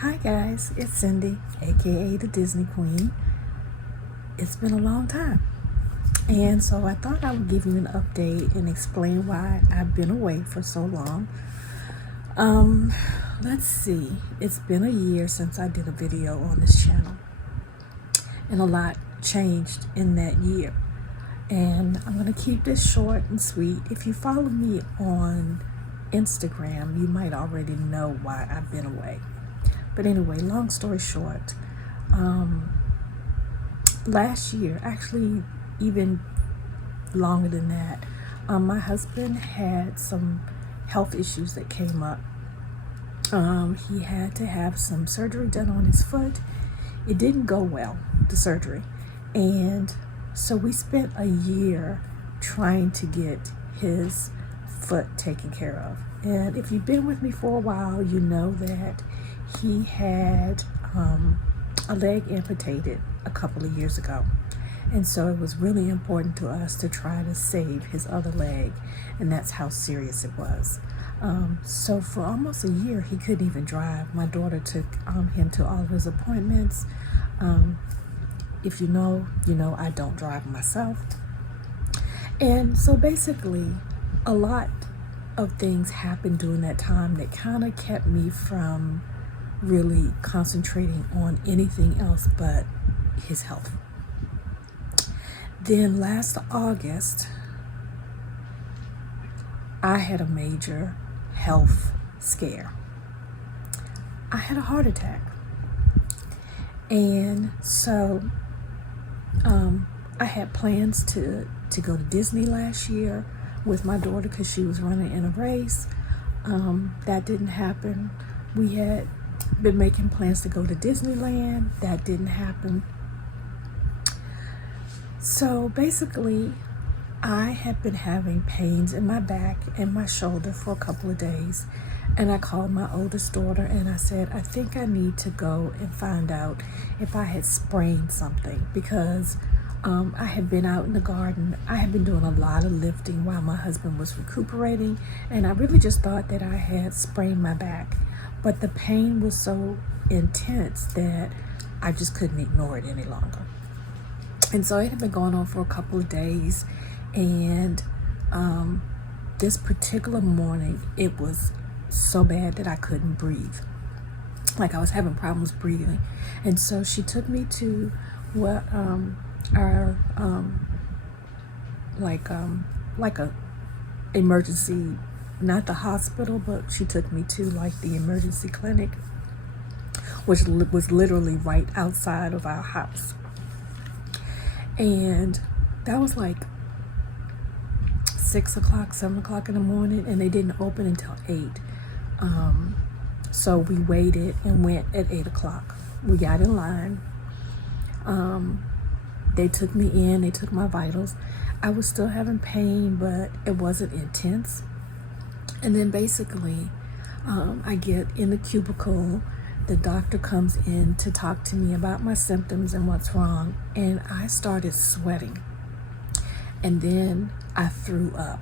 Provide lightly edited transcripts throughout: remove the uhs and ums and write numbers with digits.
Hi guys, it's Cindy, aka the Disney Queen. It's been a long time, and so I thought I would give you an update and explain why I've been away for so long. Let's see, it's been a year since I did a video on this channel, and a lot changed in that year. And I'm going to keep this short and sweet. If you follow me on Instagram, you might already know why I've been away. But anyway, long story short, last year, actually even longer than that, my husband had some health issues that came up. He had to have some surgery done on his foot. It didn't go well, the surgery. And so we spent a year trying to get his foot taken care of. And if you've been with me for a while, you know that he had a leg amputated a couple of years ago. And so it was really important to us to try to save his other leg. And that's how serious it was. So for almost a year, he couldn't even drive. My daughter took him to all of his appointments. If you know, I don't drive myself. And so basically, a lot of things happened during that time that kind of kept me from really concentrating on anything else but his health. Then last August, I had a major health scare. I had a heart attack. And so I had plans to go to Disney last year with my daughter because she was running in a race. That didn't happen. We had been making plans to go to Disneyland. That didn't happen. So basically, I had been having pains in my back and my shoulder for a couple of days. And I called my oldest daughter and I said, I think I need to go and find out if I had sprained something, because I had been out in the garden. I had been doing a lot of lifting while my husband was recuperating, and I really just thought that I had sprained my back. But the pain was so intense that I just couldn't ignore it any longer. And so it had been going on for a couple of days, and this particular morning, it was so bad that I couldn't breathe. Like I was having problems breathing. And so she took me to what our like a emergency, not the hospital, but she took me to like the emergency clinic, which was literally right outside of our house. And that was like 6 o'clock, 7 o'clock in the morning, and they didn't open until 8. So we waited and went at 8 o'clock. We got in line. They took me in, they took my vitals. I was still having pain, but it wasn't intense. And then basically, I get in the cubicle. The doctor comes in to talk to me about my symptoms and what's wrong. And I started sweating. And then I threw up.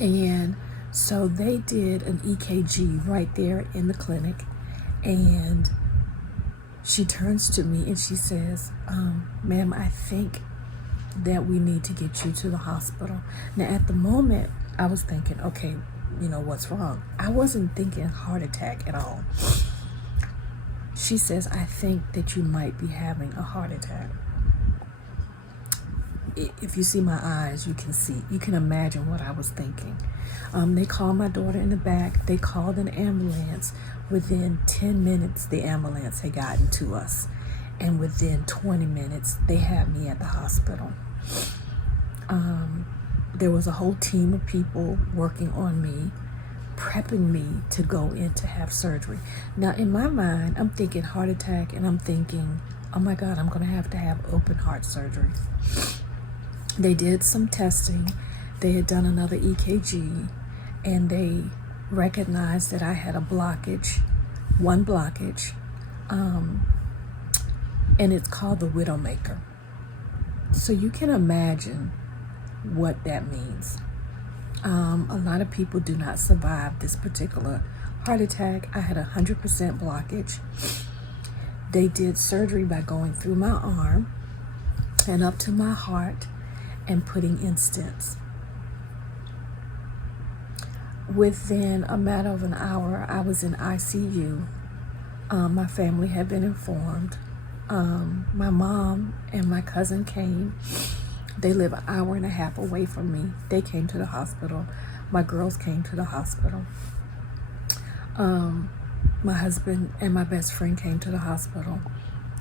And so they did an EKG right there in the clinic. And she turns to me and she says, ma'am, I think that we need to get you to the hospital. Now, at the moment, I was thinking, okay, what's wrong? I wasn't thinking heart attack at all. She says, I think that you might be having a heart attack. If you see my eyes, you can imagine what I was thinking. They called my daughter in the back. They called an ambulance. Within 10 minutes, the ambulance had gotten to us. And within 20 minutes, they had me at the hospital. There was a whole team of people working on me, prepping me to go in to have surgery. Now, in my mind, I'm thinking heart attack, and I'm thinking, oh my God, I'm going to have open heart surgery. They did some testing. They had done another EKG, and they recognized that I had a blockage, one blockage, and it's called the Widowmaker. So you can imagine what that means. A lot of people do not survive this particular heart attack. I had 100% blockage. They did surgery by going through my arm and up to my heart and putting in stents. Within a matter of an hour, I was in ICU. My family had been informed. My mom and my cousin came. They live an hour and a half away from me. They came to the hospital. My girls came to the hospital. My husband and my best friend came to the hospital.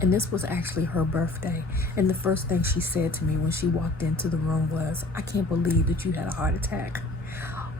And this was actually her birthday. And the first thing she said to me when she walked into the room was, "I can't believe that you had a heart attack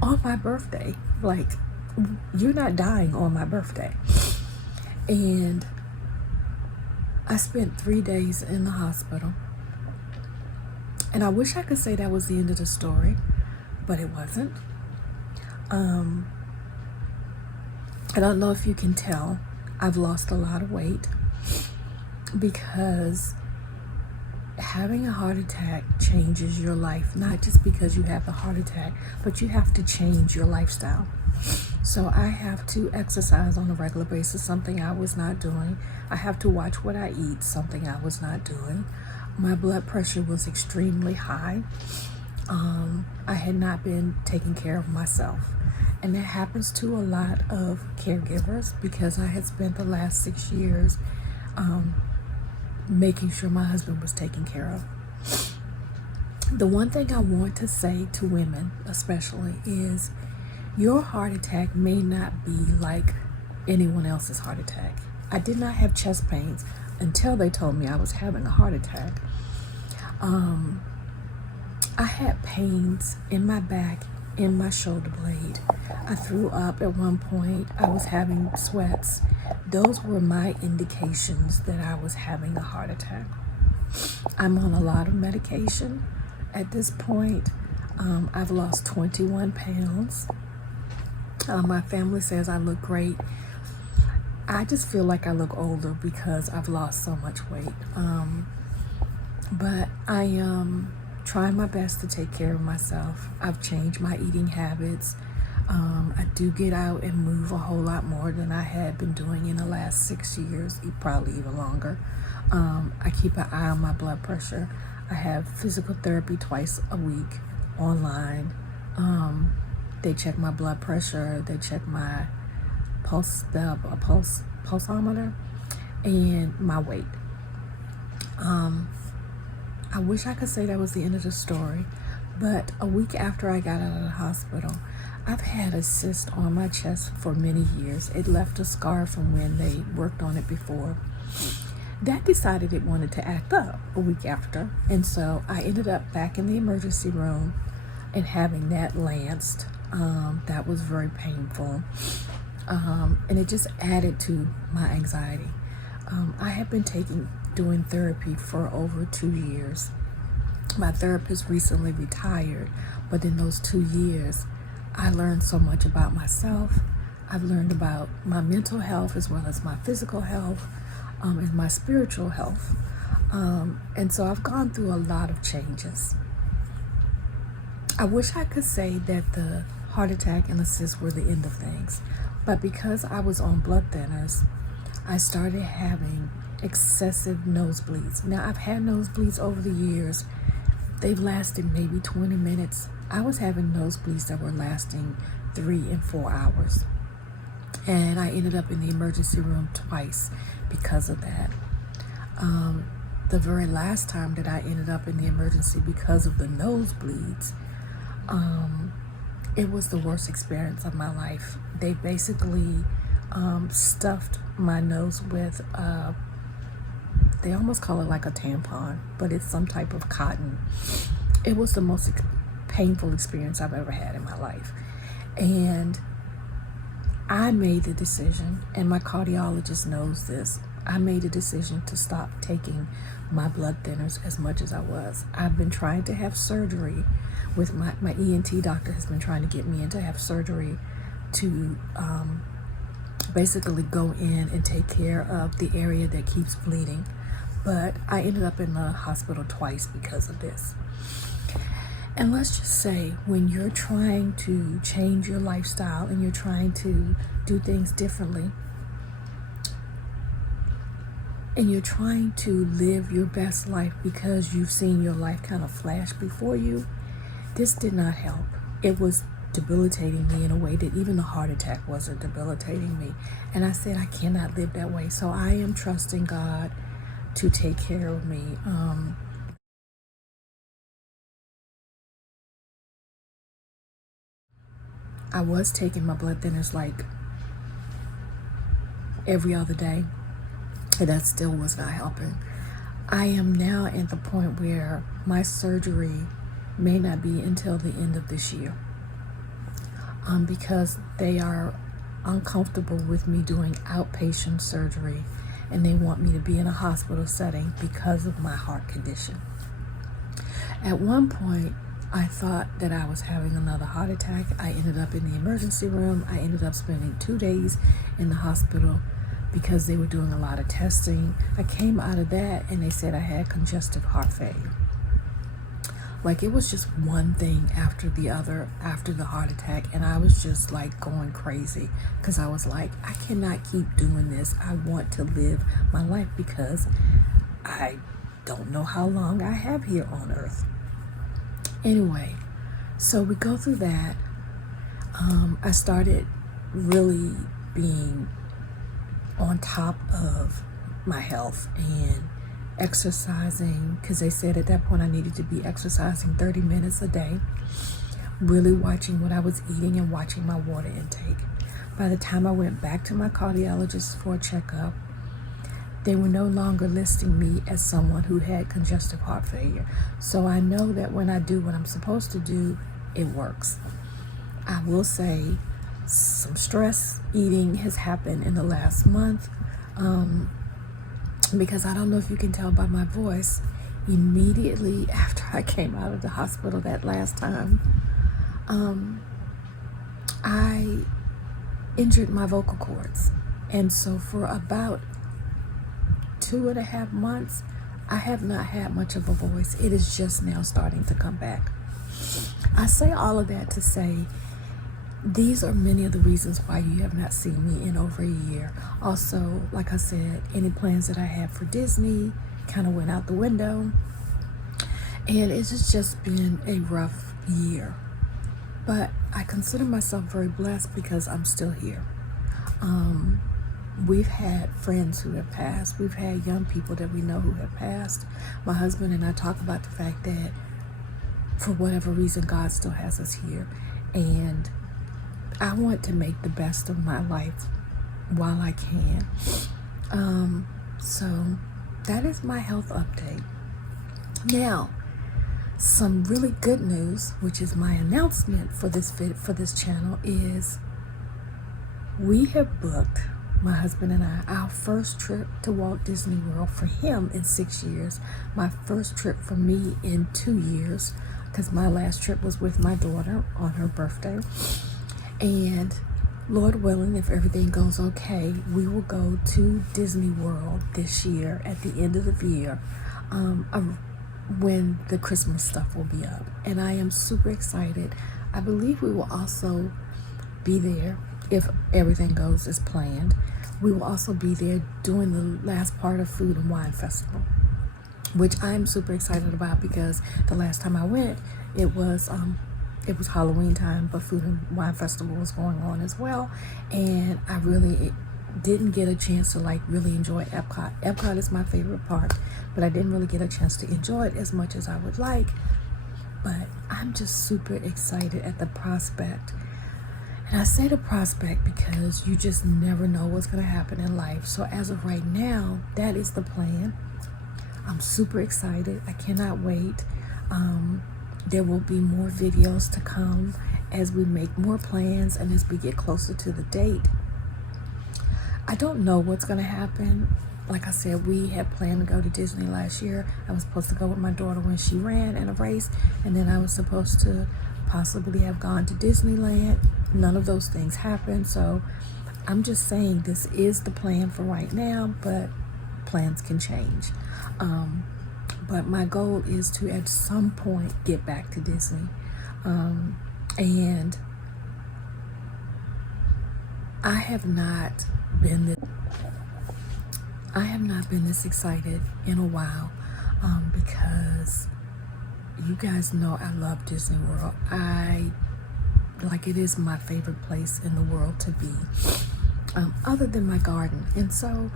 on my birthday. Like, you're not dying on my birthday." And I spent 3 days in the hospital. And I wish I could say that was the end of the story, but it wasn't. I don't know if you can tell, I've lost a lot of weight because having a heart attack changes your life, not just because you have the heart attack, but you have to change your lifestyle. So I have to exercise on a regular basis, something I was not doing. I have to watch what I eat, something I was not doing. My blood pressure was extremely high. I had not been taking care of myself. And that happens to a lot of caregivers because I had spent the last 6 years making sure my husband was taken care of. The one thing I want to say to women especially is your heart attack may not be like anyone else's heart attack. I did not have chest pains until they told me I was having a heart attack. I had pains in my back, in my shoulder blade. I threw up at one point. I was having sweats. Those were my indications that I was having a heart attack. I'm on a lot of medication at this point. I've lost 21 pounds. My family says I look great. I just feel like I look older because I've lost so much weight. But I am trying my best to take care of myself. I've changed my eating habits. I do get out and move a whole lot more than I had been doing in the last 6 years, probably even longer. I keep an eye on my blood pressure. I have physical therapy twice a week online. They check my blood pressure. They check my pulsometer and my weight. I wish I could say that was the end of the story, but a week after I got out of the hospital, I've had a cyst on my chest for many years. It left a scar from when they worked on it before. That decided it wanted to act up a week after, and so I ended up back in the emergency room and having that lanced. That was very painful, and it just added to my anxiety. I have been doing therapy for over 2 years. My therapist recently retired, but in those 2 years, I learned so much about myself. I've learned about my mental health as well as my physical health and my spiritual health. And so I've gone through a lot of changes. I wish I could say that the heart attack and the cyst were the end of things, but because I was on blood thinners, I started having excessive nosebleeds. Now, I've had nosebleeds over the years. They've lasted maybe 20 minutes. I was having nosebleeds that were lasting 3 and 4 hours. And I ended up in the emergency room twice because of that. The very last time that I ended up in the emergency because of the nosebleeds, it was the worst experience of my life. They basically stuffed my nose with they almost call it like a tampon, but it's some type of cotton. It was the most painful experience I've ever had in my life. And I made the decision, and my cardiologist knows this, I made a decision to stop taking my blood thinners as much as I was. I've been trying to have surgery with my ENT doctor has been trying to get me in to have surgery to basically go in and take care of the area that keeps bleeding. But I ended up in the hospital twice because of this. And let's just say when you're trying to change your lifestyle and you're trying to do things differently and you're trying to live your best life because you've seen your life kind of flash before you, this did not help. It was debilitating me in a way that even the heart attack wasn't debilitating me. And I said, I cannot live that way. So I am trusting God to take care of me. I was taking my blood thinners like every other day, and that still was not helping. I am now at the point where my surgery may not be until the end of this year, because they are uncomfortable with me doing outpatient surgery, and they want me to be in a hospital setting because of my heart condition. At one point, I thought that I was having another heart attack. I ended up in the emergency room. I ended up spending 2 days in the hospital because they were doing a lot of testing. I came out of that and they said I had congestive heart failure. Like, it was just one thing after the other after the heart attack, and I was just like going crazy because I was like, I cannot keep doing this. I want to live my life because I don't know how long I have here on earth. Anyway, so we go through that. I started really being on top of my health and exercising, because they said at that point I needed to be exercising 30 minutes a day, really watching what I was eating and watching my water intake. By the time I went back to my cardiologist for a checkup, they were no longer listing me as someone who had congestive heart failure. So I know that when I do what I'm supposed to do, it works. I will say some stress eating has happened in the last month, because I don't know if you can tell by my voice, immediately after I came out of the hospital that last time, I injured my vocal cords. And so for about 2.5 months, I have not had much of a voice. It is just now starting to come back. I say all of that to say these are many of the reasons why you have not seen me in over a year. Also, like I said, any plans that I had for Disney kind of went out the window. And it's just been a rough year. But I consider myself very blessed because I'm still here. We've had friends who have passed. We've had young people that we know who have passed. My husband and I talk about the fact that for whatever reason, God still has us here. And I want to make the best of my life while I can. So that is my health update. Now, some really good news, which is my announcement for this channel, is we have booked, my husband and I, our first trip to Walt Disney World for him in 6 years. My first trip for me in 2 years, because my last trip was with my daughter on her birthday. And Lord willing, if everything goes okay, we will go to Disney World this year at the end of the year, when the Christmas stuff will be up. And I am super excited. I believe we will also be there, if everything goes as planned. We will also be there doing the last part of Food and Wine Festival, which I'm super excited about because the last time I went, it was Halloween time, but Food and Wine Festival was going on as well, and I really didn't get a chance to like really enjoy Epcot. Epcot is my favorite park, but I didn't really get a chance to enjoy it as much as I would like. But I'm just super excited at the prospect. And I say the prospect because you just never know what's going to happen in life. So as of right now, that is the plan. I'm super excited. I cannot wait. There will be more videos to come as we make more plans and as we get closer to the date. I don't know what's going to happen. Like I said, we had planned to go to Disney last year. I was supposed to go with my daughter when she ran in a race, and then I was supposed to possibly have gone to Disneyland. None of those things happened, so I'm just saying this is the plan for right now, but plans can change. But my goal is to at some point get back to Disney. And I have not been this excited in a while, because you guys know I love Disney World. It is my favorite place in the world to be, other than my garden. And so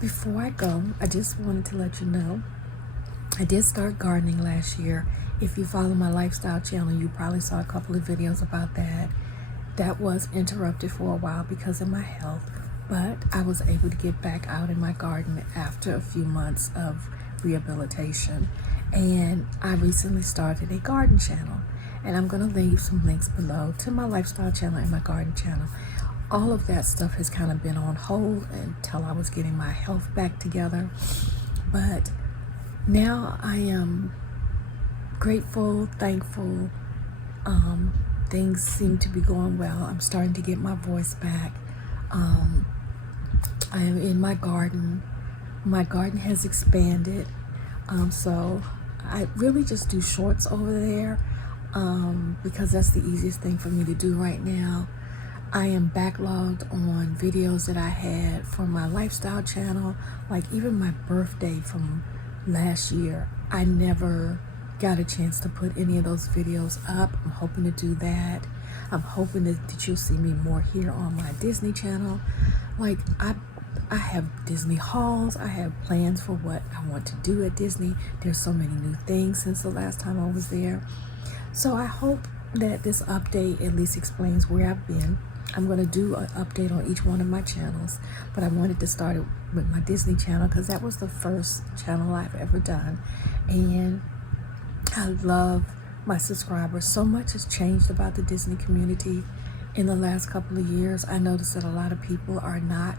before I go, I just wanted to let you know I did start gardening last year. If you follow my lifestyle channel, you probably saw a couple of videos about that. That was interrupted for a while because of my health, but I was able to get back out in my garden after a few months of rehabilitation. And I recently started a garden channel, and I'm going to leave some links below to my lifestyle channel and my garden channel. All of that stuff has kind of been on hold until I was getting my health back together. But now I am grateful, thankful. Things seem to be going well. I'm starting to get my voice back. I am in my garden. My garden has expanded. So I really just do shorts over there, because that's the easiest thing for me to do right now. I am backlogged on videos that I had from my lifestyle channel, like even my birthday from last year. I never got a chance to put any of those videos up. I'm hoping to do that. I'm hoping that you'll see me more here on my Disney channel. Like I have Disney hauls. I have plans for what I want to do at Disney. There's so many new things since the last time I was there. So I hope that this update at least explains where I've been. I'm going to do an update on each one of my channels, but I wanted to start it with my Disney channel because that was the first channel I've ever done. And I love my subscribers. So much has changed about the Disney community in the last couple of years. I noticed that a lot of people are not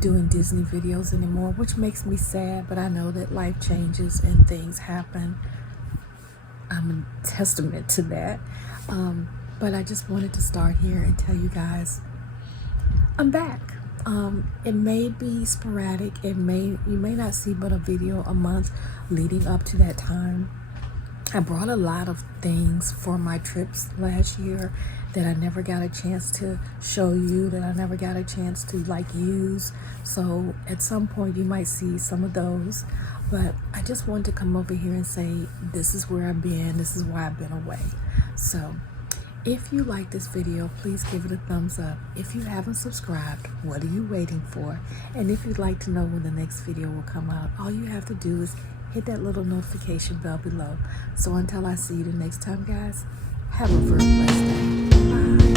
doing Disney videos anymore, which makes me sad, but I know that life changes and things happen. I'm a testament to that. But I just wanted to start here and tell you guys I'm back. It may be sporadic. You may not see but a video a month leading up to that time. I brought a lot of things for my trips last year that I never got a chance to show you, that I never got a chance to use. So at some point you might see some of those, but I just wanted to come over here and say, this is where I've been. This is why I've been away. So if you like this video, please give it a thumbs up. If you haven't subscribed, what are you waiting for? And if you'd like to know when the next video will come out, all you have to do is hit that little notification bell below. So until I see you the next time, guys, have a very blessed day. Bye.